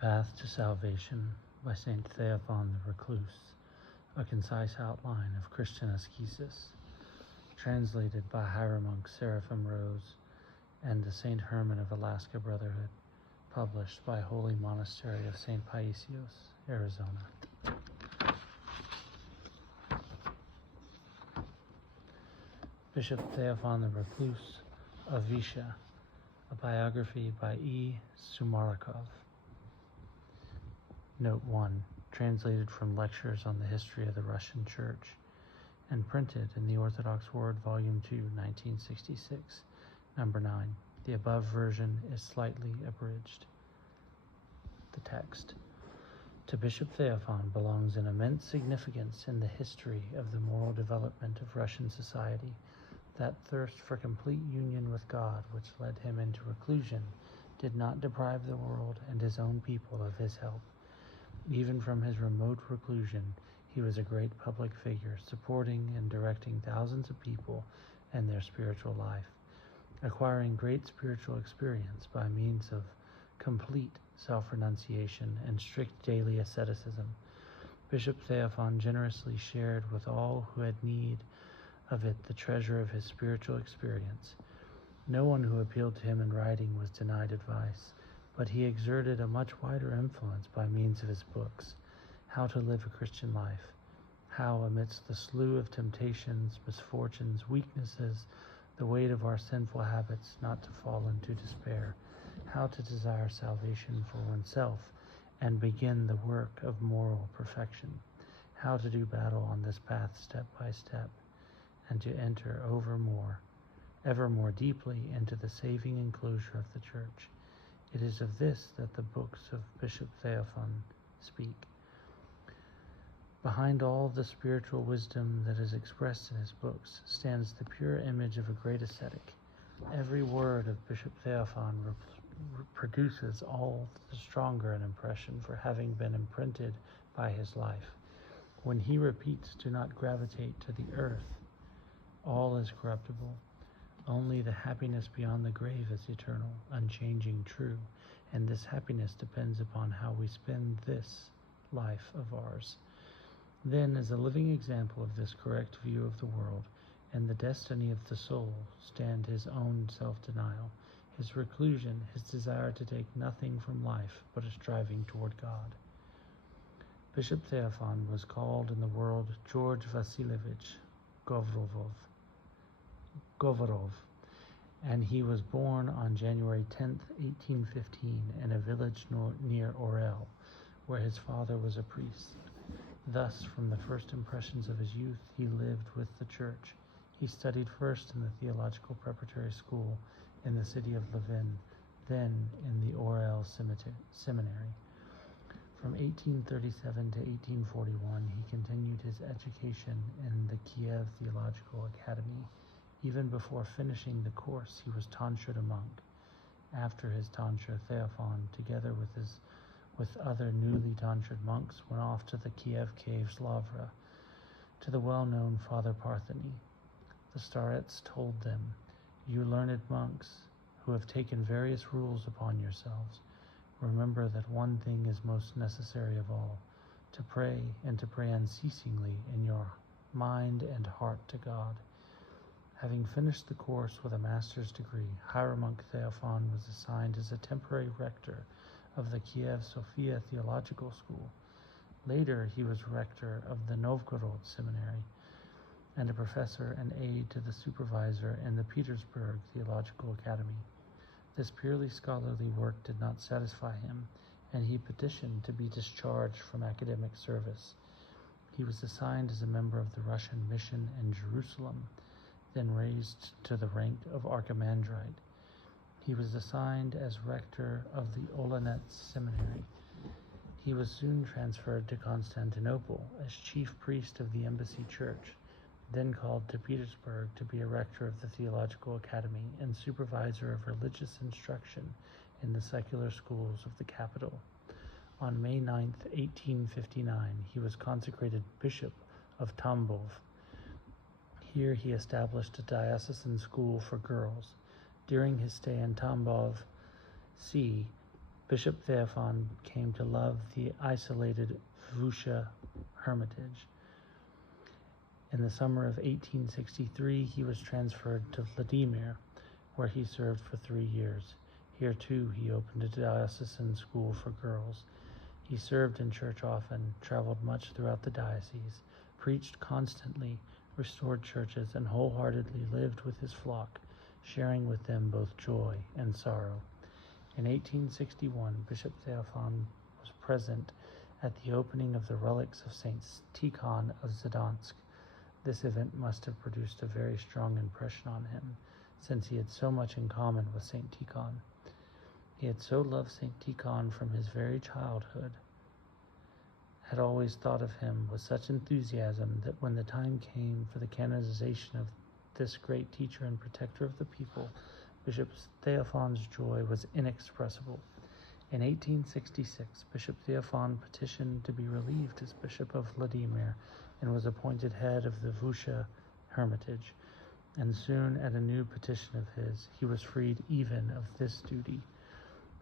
Path to Salvation by St. Theophan the Recluse, a concise outline of Christian ascesis, translated by Hieromonk Seraphim Rose and the St. Herman of Alaska Brotherhood, published by Holy Monastery of St. Paisios, Arizona. Bishop Theophan the Recluse of Visha, a biography by E. Sumarokov. Note 1, translated from Lectures on the History of the Russian Church, and printed in the Orthodox Word, Volume 2, 1966, number 9. The above version is slightly abridged. The text. To Bishop Theophan belongs an immense significance in the history of the moral development of Russian society. That thirst for complete union with God, which led him into reclusion, did not deprive the world and his own people of his help. Even from his remote reclusion, he was a great public figure, supporting and directing thousands of people in their spiritual life, acquiring great spiritual experience by means of complete self-renunciation and strict daily asceticism. Bishop Theophan generously shared with all who had need of it the treasure of his spiritual experience. No one who appealed to him in writing was denied advice, but he exerted a much wider influence by means of his books, How to Live a Christian Life, how amidst the slough of temptations, misfortunes, weaknesses, the weight of our sinful habits, not to fall into despair, how to desire salvation for oneself and begin the work of moral perfection, how to do battle on this path step by step, and to enter ever more deeply into the saving enclosure of the Church. It is of this that the books of Bishop Theophan speak. Behind all the spiritual wisdom that is expressed in his books stands the pure image of a great ascetic. Every word of Bishop Theophan produces all the stronger an impression for having been imprinted by his life. When he repeats, "Do not gravitate to the earth, all is corruptible. Only the happiness beyond the grave is eternal, unchanging, true, and this happiness depends upon how we spend this life of ours." Then, as a living example of this correct view of the world and the destiny of the soul, stand his own self-denial, his reclusion, his desire to take nothing from life but a striving toward God. Bishop Theophan was called in the world George Vasilievich Govorov, and he was born on January 10, 1815, in a village near Orel, where his father was a priest. Thus, from the first impressions of his youth, he lived with the Church. He studied first in the Theological Preparatory School in the city of Levin, then in the Orel Seminary. From 1837 to 1841, he continued his education in the Kiev Theological Academy. Even before finishing the course, he was tonsured a monk. After his tonsure, Theophan, together with other newly tonsured monks, went off to the Kiev caves Lavra, to the well-known Father Partheny. The starets told them, "You learned monks, who have taken various rules upon yourselves, remember that one thing is most necessary of all, to pray, and to pray unceasingly in your mind and heart to God." Having finished the course with a master's degree, Hieromonk Theophan was assigned as a temporary rector of the Kiev Sophia Theological School. Later, he was rector of the Novgorod Seminary and a professor and aide to the supervisor in the Petersburg Theological Academy. This purely scholarly work did not satisfy him, and he petitioned to be discharged from academic service. He was assigned as a member of the Russian mission in Jerusalem, then raised to the rank of archimandrite. He was assigned as rector of the Olonets Seminary. He was soon transferred to Constantinople as chief priest of the Embassy Church, then called to Petersburg to be a rector of the Theological Academy and supervisor of religious instruction in the secular schools of the capital. On May 9, 1859, he was consecrated Bishop of Tambov. Here he established a diocesan school for girls. During his stay in Tambov, c. Bishop Theophan came to love the isolated Vusha hermitage. In the summer of 1863, he was transferred to Vladimir, where he served for 3 years. Here, too, he opened a diocesan school for girls. He served in church often, traveled much throughout the diocese, preached constantly, restored churches, and wholeheartedly lived with his flock, sharing with them both joy and sorrow. In 1861, Bishop Theophan was present at the opening of the relics of Saint Tikhon of Zhdansk. This event must have produced a very strong impression on him, since he had so much in common with Saint Tikhon. He had so loved Saint Tikhon from his very childhood, had always thought of him with such enthusiasm that when the time came for the canonization of this great teacher and protector of the people, Bishop Theophan's joy was inexpressible. In 1866, Bishop Theophan petitioned to be relieved as Bishop of Vladimir and was appointed head of the Vusha hermitage. And soon, at a new petition of his, he was freed even of this duty.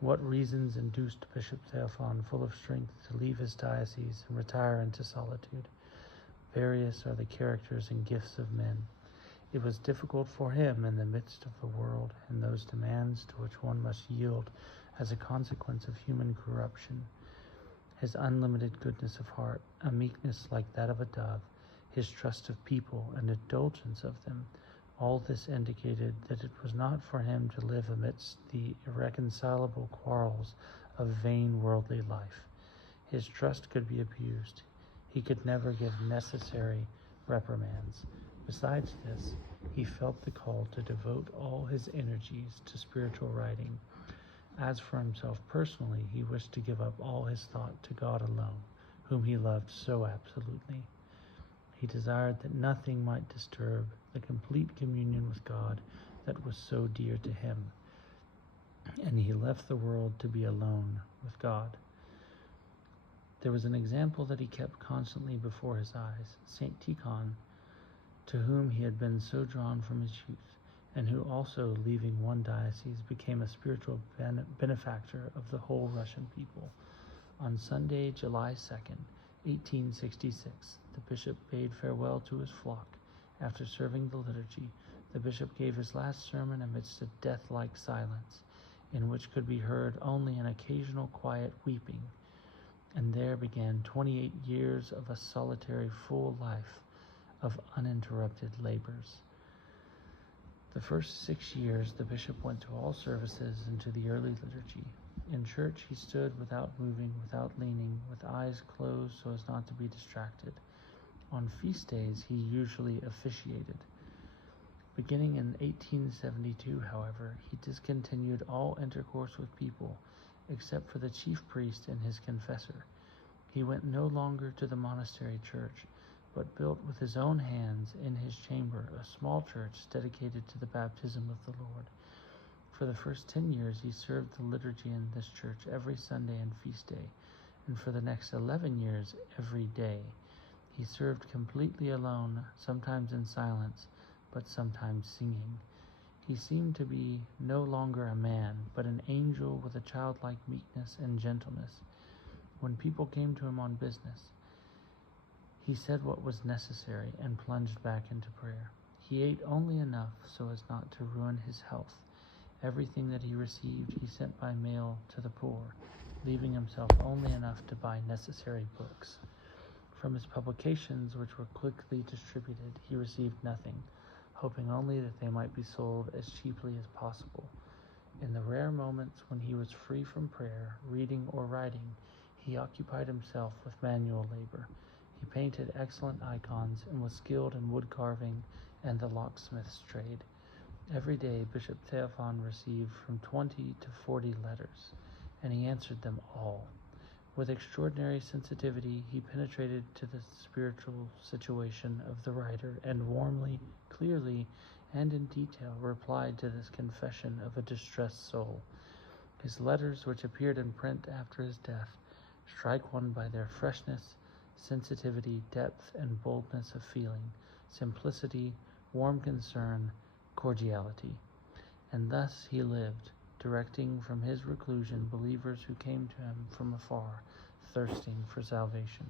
What reasons induced Bishop Theophan, full of strength, to leave his diocese and retire into solitude? Various are the characters and gifts of men. It was difficult for him in the midst of the world and those demands to which one must yield as a consequence of human corruption. His unlimited goodness of heart, a meekness like that of a dove, his trust of people and indulgence of them, all this indicated that it was not for him to live amidst the irreconcilable quarrels of vain worldly life. His trust could be abused. He could never give necessary reprimands. Besides this, he felt the call to devote all his energies to spiritual writing. As for himself personally, he wished to give up all his thought to God alone, whom he loved so absolutely. He desired that nothing might disturb the complete communion with God that was so dear to him, and he left the world to be alone with God. There was an example that he kept constantly before his eyes, Saint Tikhon, to whom he had been so drawn from his youth, and who also, leaving one diocese, became a spiritual benefactor of the whole Russian people. On Sunday, July 2nd, 1866, the bishop bade farewell to his flock. After serving the liturgy, the bishop gave his last sermon amidst a death-like silence, in which could be heard only an occasional quiet weeping. And there began 28 years of a solitary, full life of uninterrupted labors. The first 6 years the bishop went to all services and to the early liturgy. In church he stood without moving, without leaning, with eyes closed so as not to be distracted. On feast days he usually officiated. Beginning in 1872, however, he discontinued all intercourse with people, except for the chief priest and his confessor. He went no longer to the monastery church, but built with his own hands in his chamber a small church dedicated to the baptism of the Lord. For the first 10 years he served the liturgy in this church every Sunday and feast day, and for the next 11 years every day. He served completely alone, sometimes in silence, but sometimes singing. He seemed to be no longer a man, but an angel with a childlike meekness and gentleness. When people came to him on business, he said what was necessary and plunged back into prayer. He ate only enough so as not to ruin his health. Everything that he received he sent by mail to the poor, leaving himself only enough to buy necessary books. From his publications, which were quickly distributed, he received nothing, hoping only that they might be sold as cheaply as possible. In the rare moments when he was free from prayer, reading, or writing, he occupied himself with manual labor. He painted excellent icons and was skilled in wood carving and the locksmith's trade. Every day Bishop Theophan received from 20 to 40 letters, and he answered them all. With extraordinary sensitivity, he penetrated to the spiritual situation of the writer and warmly, clearly, and in detail replied to this confession of a distressed soul. His letters, which appeared in print after his death, strike one by their freshness, sensitivity, depth, and boldness of feeling, simplicity, warm concern, cordiality. And thus he lived, directing from his reclusion believers who came to him from afar, thirsting for salvation.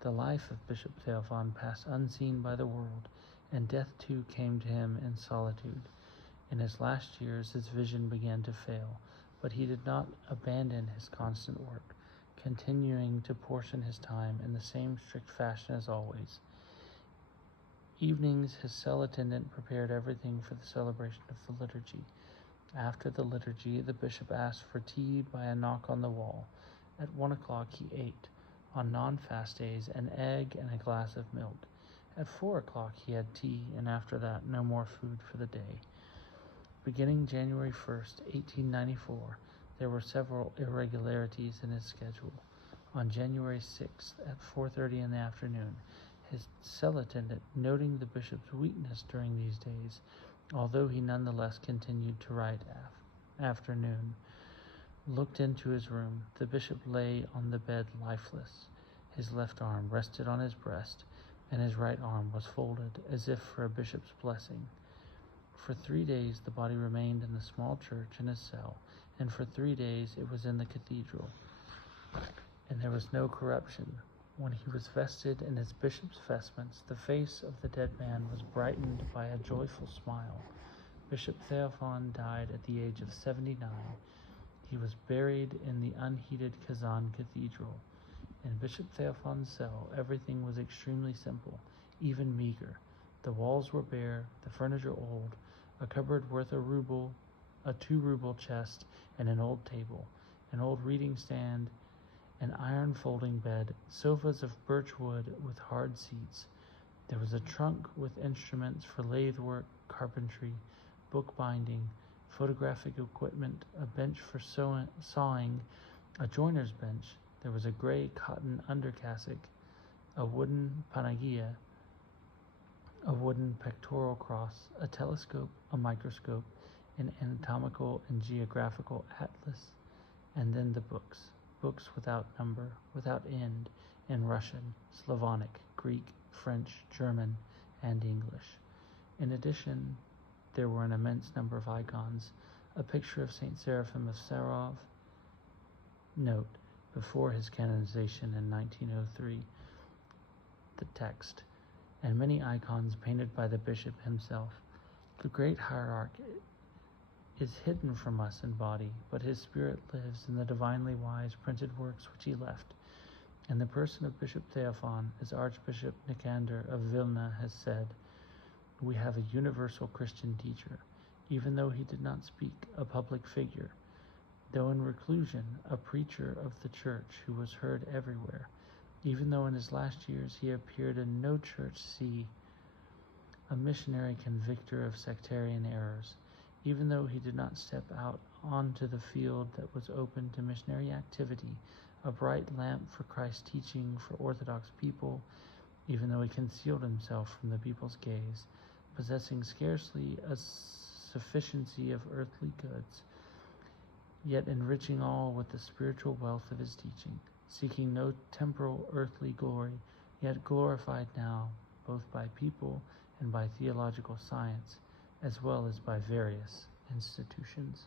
The life of Bishop Theophan passed unseen by the world, and death too came to him in solitude. In his last years his vision began to fail, but he did not abandon his constant work, continuing to portion his time in the same strict fashion as always. Evenings his cell attendant prepared everything for the celebration of the liturgy. After the liturgy, the bishop asked for tea by a knock on the wall. At 1 o'clock he ate, on non-fast days, an egg and a glass of milk. At 4 o'clock he had tea, and after that no more food for the day. Beginning January 1st, 1894, there were several irregularities in his schedule. On January 6th, at 4:30 in the afternoon, his cell attendant, noting the bishop's weakness during these days, although he nonetheless continued to write afternoon, looked into his room. The bishop lay on the bed lifeless. His left arm rested on his breast, and his right arm was folded as if for a bishop's blessing. For 3 days the body remained in the small church in his cell, and for 3 days it was in the cathedral, and there was no corruption. When he was vested in his bishop's vestments, the face of the dead man was brightened by a joyful smile. Bishop Theophan died at the age of 79. He was buried in the unheated Kazan Cathedral. In Bishop Theophan's cell, everything was extremely simple, even meager. The walls were bare, the furniture old, a cupboard worth a ruble, a 2-ruble chest, and an old table, an old reading stand, an iron folding bed, sofas of birch wood with hard seats. There was a trunk with instruments for lathe work, carpentry, bookbinding, photographic equipment, a bench for sawing, a joiner's bench. There was a gray cotton undercassock, a wooden panagia, a wooden pectoral cross, a telescope, a microscope, an anatomical and geographical atlas, and then the books without number, without end, in Russian, Slavonic, Greek, French, German, and English. In addition, there were an immense number of icons, a picture of St. Seraphim of Sarov, note, before his canonization in 1903, the text, and many icons painted by the bishop himself. The great hierarch is hidden from us in body, but his spirit lives in the divinely wise printed works which he left. In the person of Bishop Theophan, as Archbishop Nicander of Vilna has said, we have a universal Christian teacher, even though he did not speak, a public figure, though in reclusion, a preacher of the church who was heard everywhere, even though in his last years he appeared in no church see, a missionary convictor of sectarian errors, even though he did not step out onto the field that was open to missionary activity, a bright lamp for Christ's teaching for Orthodox people, even though he concealed himself from the people's gaze, possessing scarcely a sufficiency of earthly goods, yet enriching all with the spiritual wealth of his teaching, seeking no temporal earthly glory, yet glorified now, both by people and by theological science, as well as by various institutions.